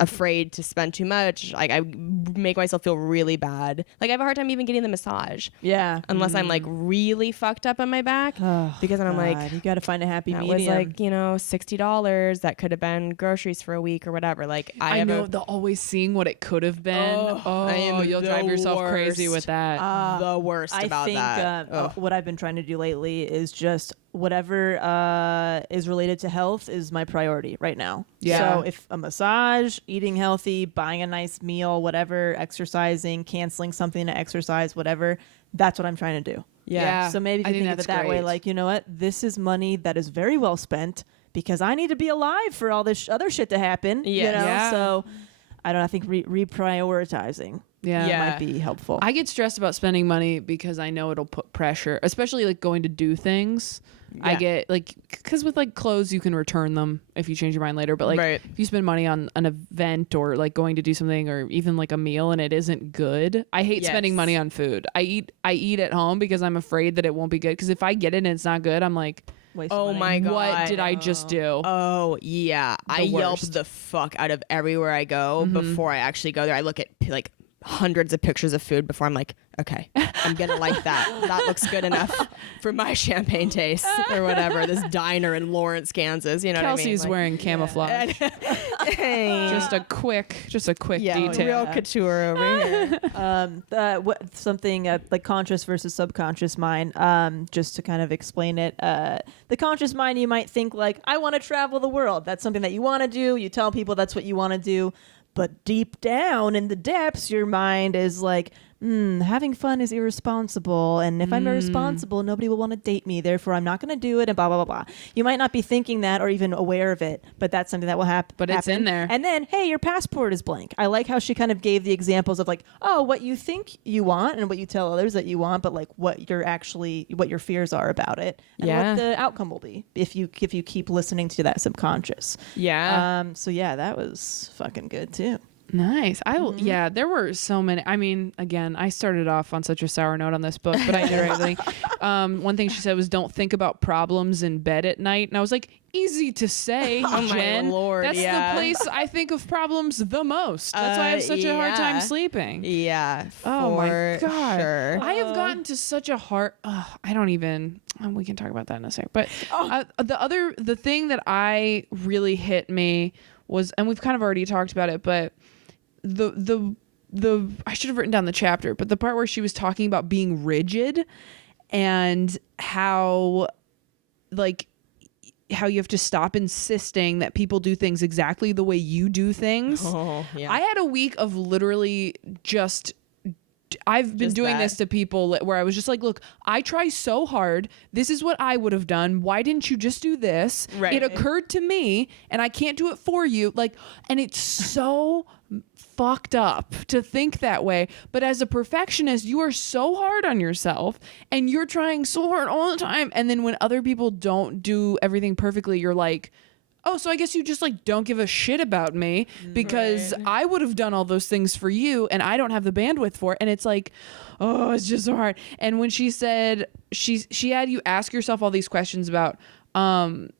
afraid to spend too much. Like I make myself feel really bad. Like I have a hard time even getting the massage. Yeah. Unless I'm like really fucked up on my back. Because I'm like, you got to find a happy medium. It was like, $60 that could have been groceries for a week or whatever. Like I know the always seeing what it could have been. You'll drive yourself crazy with that. The worst about that. I think what I've been trying to do lately is just whatever is related to health is my priority right now. Yeah. So if a massage, eating healthy, buying a nice meal, whatever, exercising, canceling something to exercise, whatever, that's what I'm trying to do. Yeah. So maybe if you think of it that way, like, you know what? This is money that is very well spent because I need to be alive for all this other shit to happen. Yeah. So I don't know. I think reprioritizing might be helpful. I get stressed about spending money because I know it'll put pressure, especially like going to do things. I get like, because with like clothes you can return them if you change your mind later, but like if you spend money on an event or like going to do something or even like a meal and it isn't good, I hate spending money on food. I eat at home because I'm afraid that it won't be good, because if I get it and it's not good, I'm like, oh my God, what did I just do? Oh yeah, I Yelp the fuck out of everywhere I go. Before I actually go there, I look at like hundreds of pictures of food before I'm like, okay, I'm gonna like that. That looks good enough for my champagne taste or whatever. This diner in Lawrence, Kansas. You know Kelsey's what I mean? wearing camouflage. just a quick detail. Real couture over here. Something like conscious versus subconscious mind. Just to kind of explain it, the conscious mind, you might think like, I want to travel the world. That's something that you want to do. You tell people that's what you want to do. But deep down in the depths, your mind is like, having fun is irresponsible. And if I'm irresponsible, nobody will want to date me. Therefore, I'm not going to do it, and blah, blah, blah, blah. You might not be thinking that or even aware of it, but that's something that will happen. But it's in there. And then, hey, your passport is blank. I like how she kind of gave the examples of like, oh, what you think you want and what you tell others that you want, but like what your fears are about it and what the outcome will be if you keep listening to that subconscious. Yeah. So yeah, that was fucking good too. Nice. Yeah, there were so many. I mean, again, I started off on such a sour note on this book, but I did everything. One thing she said was, don't think about problems in bed at night. And I was like, easy to say, Jen. My Lord, that's the place I think of problems the most. That's why I have such a hard time sleeping. Yeah. Oh my God. Sure. I have gotten to such a hard, I don't even, we can talk about that in a second. But the thing that I really hit me was, and we've kind of already talked about it, but the I should have written down the chapter, but the part where she was talking about being rigid and how you have to stop insisting that people do things exactly the way you do things. Oh, yeah. I had a week of literally just I've been doing this to people where I was just like, look, I try so hard. This is what I would have done. Why didn't you just do this? Right. It occurred to me and I can't do it for you. Like, and it's so fucked up to think that way. But as a perfectionist, you are so hard on yourself and you're trying so hard all the time. And then when other people don't do everything perfectly, you're like, oh, so I guess you just like don't give a shit about me because I would have done all those things for you and I don't have the bandwidth for it. And it's like, oh, it's just so hard. And when she said she had you ask yourself all these questions about, what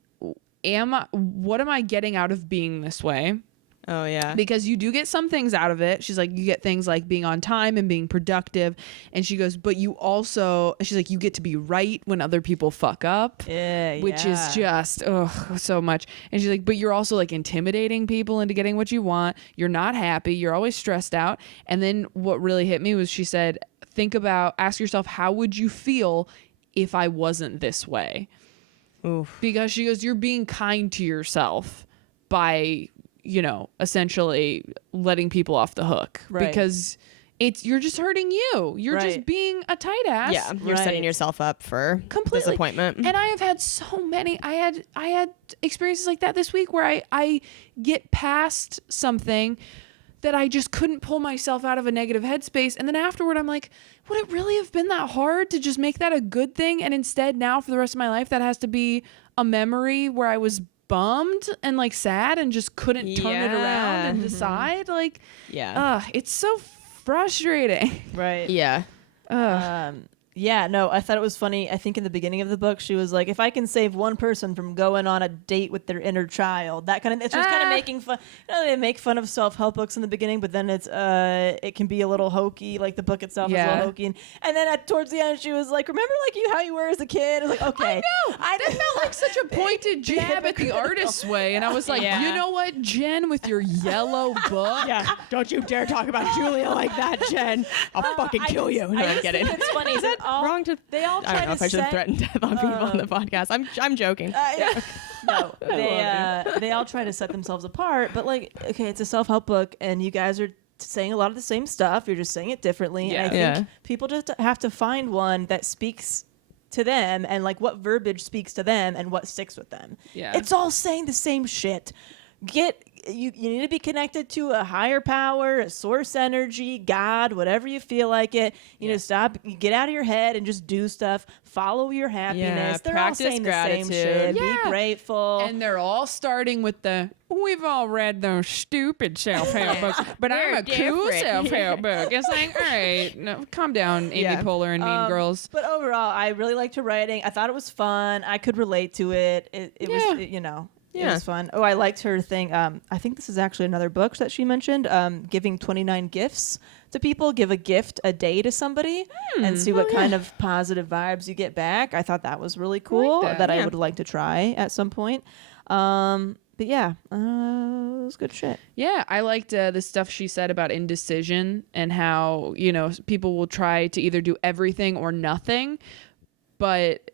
am I getting out of being this way? Oh, yeah. Because you do get some things out of it. She's like, you get things like being on time and being productive. And she goes, but you also, she's like, you get to be right when other people fuck up. Yeah, which is just, so much. And she's like, but you're also like intimidating people into getting what you want. You're not happy. You're always stressed out. And then what really hit me was she said, ask yourself, how would you feel if I wasn't this way? Oof. Because she goes, you're being kind to yourself by, essentially letting people off the hook, because you're just hurting you. You're just being a tight ass. Yeah, you're setting yourself up for completely disappointment. And I have had so many. I had experiences like that this week where I get past something that I just couldn't pull myself out of a negative headspace, and then afterward I'm like, would it really have been that hard to just make that a good thing? And instead now for the rest of my life that has to be a memory where I was bummed and like sad and just couldn't turn it around and decide. Like, it's so frustrating. Right. Yeah. Yeah, no, I thought it was funny. I think in the beginning of the book, she was like, if I can save one person from going on a date with their inner child, that kind of, it's just kind of making fun. They make fun of self-help books in the beginning, but then it can be a little hokey, like the book itself is a little hokey. And then towards the end, she was like, remember like how you were as a kid? I was like, okay. I know. That felt like such a pointed jab at the artist's way. And I was like, you know what, Jen, with your yellow book? Yeah, don't you dare talk about Julia like that, Jen. I'll fucking kill you. No, I'm kidding. It's funny. Is that wrong to? They all try I don't know to if I should have threatened death on people on the podcast. I'm joking. No, they all try to set themselves apart. But like, okay, it's a self-help book, and you guys are saying a lot of the same stuff. You're just saying it differently. Yeah. And I think people just have to find one that speaks to them, and like what verbiage speaks to them, and what sticks with them. Yeah. It's all saying the same shit. you need to be connected to a higher power, a source energy, God, whatever you feel like it. You know, stop, get out of your head and just do stuff. Follow your happiness. They're practice all saying gratitude. the same shit. Yeah. Be grateful. And they're all starting with we've all read those stupid self-help books, but I'm We're a cool different. self-help book. It's like, all right, no, calm down, Amy Yeah. Poehler and Mean Girls. But overall, I really liked her writing. I thought it was fun. I could relate to it. It was, you know, it Yeah. was fun. Oh, I liked her thing. I think this is actually another book that she mentioned. Giving 29 gifts to people. Give a gift a day to somebody and see what kind of positive vibes you get back. I thought that was really cool. that. I would like to try at some point. But yeah, it was good shit. Yeah, I liked the stuff she said about indecision and how, you know, people will try to either do everything or nothing, but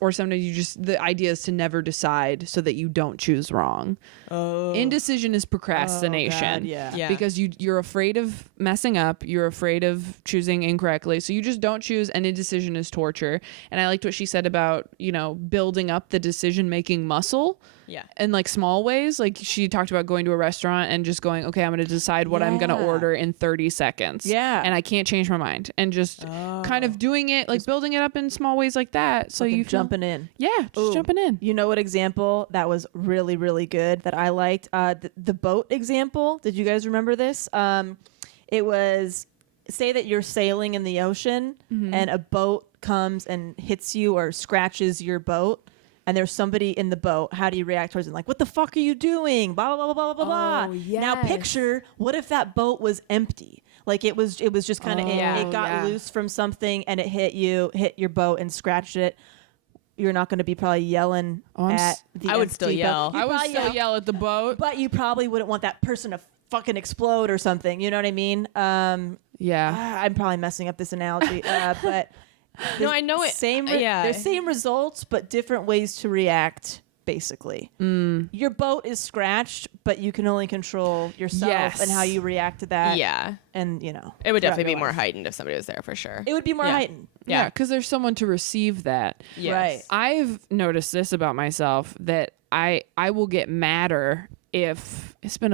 or sometimes you just, the idea is to never decide so that you don't choose wrong. Indecision is procrastination. Yeah. Because you're afraid of messing up, you're afraid of choosing incorrectly, so you just don't choose, and indecision is torture. And I liked what she said about, you know, building up the decision making muscle. Yeah. In like small ways, like she talked about going to a restaurant and just going, okay, I'm going to decide what I'm going to order in 30 seconds. Yeah. And I can't change my mind, and just kind of doing it, like building it up in small ways like that. So you feel- jumping in. Yeah, just jumping in. You know what example that was really, really good that I liked? The boat example. Did you guys remember this? It was, say that you're sailing in the ocean and a boat comes and hits you or scratches your boat, and there's somebody in the boat. How do you react towards it? Like, what the fuck are you doing? Blah, blah, blah, blah, blah, blah. Now picture, what if that boat was empty? Like it was just kind of, it got loose from something and it hit your boat and scratched it. You're not going to be probably yelling at the I would still empty boat. yell. You'd I would probably still yell at the boat. but you probably wouldn't want that person to fucking explode or something. You know what I mean? Yeah. I'm probably messing up this analogy, but No, I know it. same. Yeah. There's same results, but different ways to react. Basically, your boat is scratched, but you can only control yourself and how you react to that. Yeah. And you know, It would throughout definitely be your more life. heightened if somebody was there for sure. It would be more heightened. Yeah, because there's someone to receive that. Yes. Right. I've noticed this about myself, that I will get madder if it's been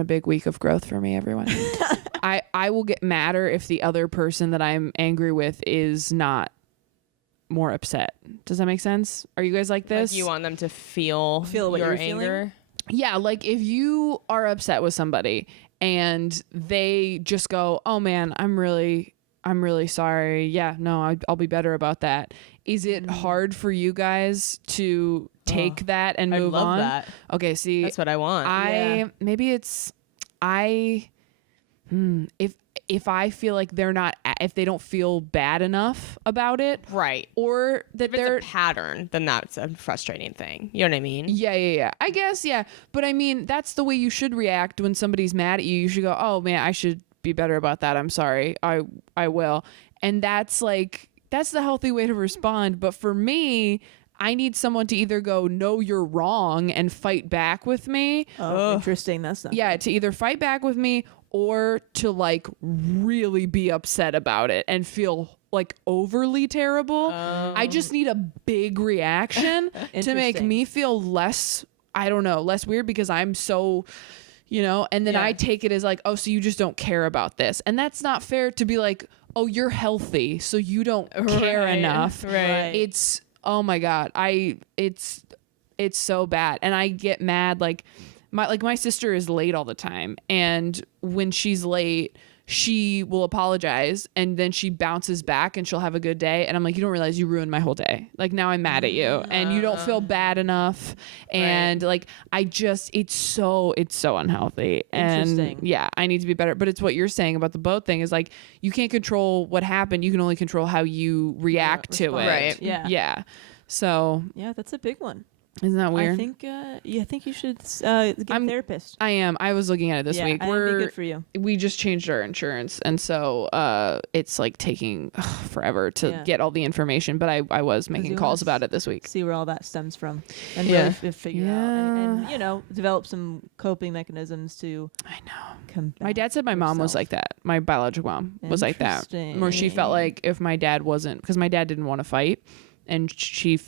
a big week of growth for me, everyone. I will get madder if the other person that I'm angry with is not more upset. Does that make sense? Are you guys like this? Like you want them to feel what your you're anger. Yeah, like if you are upset with somebody and they just go, "Oh man, I'm really sorry. Yeah, no, I'll be better about that." Is it hard for you guys to take that and I'd move love on? that. Okay, see, That's what I want. If I feel like if they don't feel bad enough about it, Right. or that If they're it's a pattern, then that's a frustrating thing. You know what I mean? Yeah. I guess, yeah. But I mean, that's the way you should react when somebody's mad at you. You should go, "Oh man, I should be better about that. I'm sorry. I will." And that's the healthy way to respond. But for me, I need someone to either go, "No, you're wrong," and fight back with me. Oh, interesting. That's not. Yeah, to either fight back with me or to like really be upset about it and feel like overly terrible. I just need a big reaction to make Interesting. me feel less weird, because I'm so, you know, and then I take it as like, "Oh, so you just don't care about this." And that's not fair to be like, "Oh, you're healthy, so you don't care enough." Right. It's, oh my God, it's so bad. And I get mad, like my sister is late all the time, and when she's late, she will apologize and then she bounces back and she'll have a good day, and I'm like, "You don't realize you ruined my whole day. Like now I'm mad at you and you don't feel bad enough." And like it's so unhealthy. Interesting. And yeah, I need to be better. But it's what you're saying about the boat thing, is like, you can't control what happened, you can only control how you react to it. Right. Yeah. So Yeah, that's a big one. isn't that weird? I think you should get a therapist. I was looking at it this Yeah, week. I think it'd be good for you. We just changed our insurance, and so it's like taking forever to get all the information. But I was making you calls wanna about it this week. See where all that stems from, and Yeah. really figure out, and you know, develop some coping mechanisms to. I know. Combat My dad said my mom was yourself. like that. My biological mom was like that, where she felt like if my dad wasn't, because my dad didn't want to fight, and she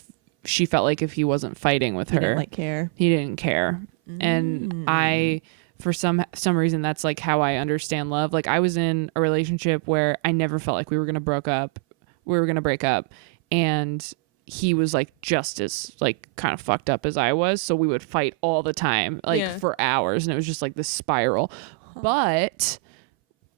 felt like if he wasn't fighting with He her, didn't, like, care. he didn't care. And I, for some reason, that's like how I understand love. Like, I was in a relationship where I never felt like we were going to break up. And he was like just as like kind of fucked up as I was. So we would fight all the time, like for hours. And it was just like this spiral. But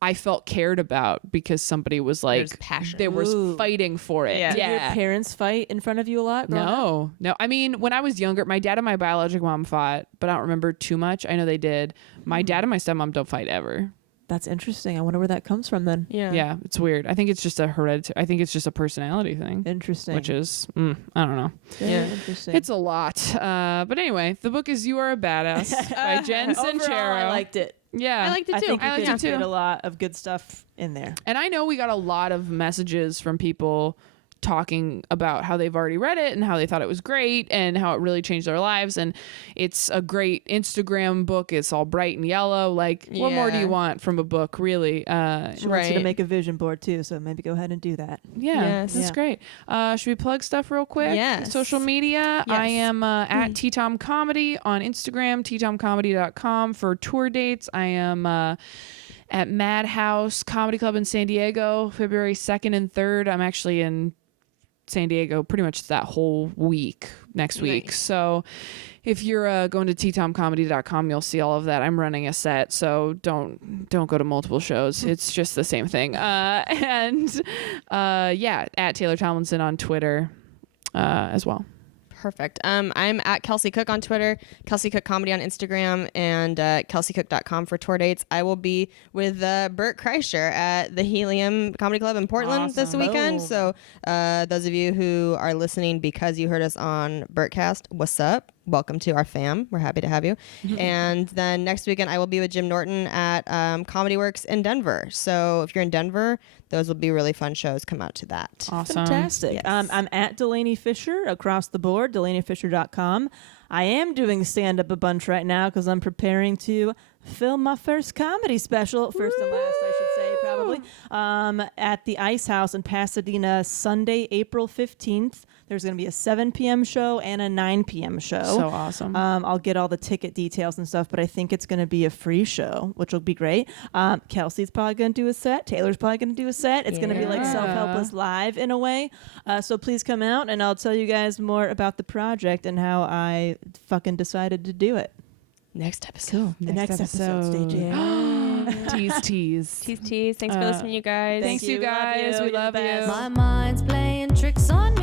I felt cared about because somebody was like, they were fighting for it. Did your parents fight in front of you a lot? No. I mean, when I was younger, my dad and my biological mom fought, but I don't remember too much. I know they did. My dad and my stepmom don't fight ever. That's interesting. I wonder where that comes from then. Yeah, it's weird. I think it's just a hereditary. I think it's just a personality thing. Interesting. Which is, I don't know. Interesting. It's a lot. But anyway, the book is You Are a Badass by Jen Sincero. Overall, I liked it. Yeah, I liked it too. I think I liked it too. A lot of good stuff in there. And I know we got a lot of messages from people talking about how they've already read it and how they thought it was great and how it really changed their lives. And it's a great Instagram book. It's all bright and yellow. Like, what more do you want from a book, really? She wants you to make a vision board too, so maybe go ahead and do that. Yeah, that's great. Should we plug stuff real quick? Yes. Social media. Yes. I am at T-Tom Comedy on Instagram, ttomcomedy.com for tour dates. I am at Madhouse Comedy Club in San Diego, February 2nd and 3rd. I'm actually in San Diego pretty much that whole week next week. So if you're going to ttomcomedy.com, you'll see all of that. I'm running a set, so don't go to multiple shows. It's just the same thing. And at Taylor Tomlinson on Twitter as well. Perfect. I'm at Kelsey Cook on Twitter, Kelsey Cook Comedy on Instagram, and kelseycook.com for tour dates. I will be with Bert Kreischer at the Helium Comedy Club in Portland this weekend. So those of you who are listening because you heard us on Bertcast, what's up? Welcome to our fam. We're happy to have you. And then next weekend, I will be with Jim Norton at Comedy Works in Denver. So if you're in Denver, those will be really fun shows. Come out to that. Awesome. Fantastic. Yes. I'm at Delaney Fisher across the board, DelaneyFisher.com. I am doing stand-up a bunch right now because I'm preparing to film my first comedy special. First and last, I should say, probably. At the Ice House in Pasadena, Sunday, April 15th. There's going to be a 7 p.m. show and a 9 p.m. show. So awesome. I'll get all the ticket details and stuff, but I think it's going to be a free show, which will be great. Kelsey's probably going to do a set. Taylor's probably going to do a set. It's going to be like Self-Helpless live in a way. So please come out, and I'll tell you guys more about the project and how I fucking decided to do it. Next episode. Cool. The next episode. Stay tuned. Tease. Tease. Thanks for listening, you guys. Thanks, you guys. We love you. My mind's playing tricks on me.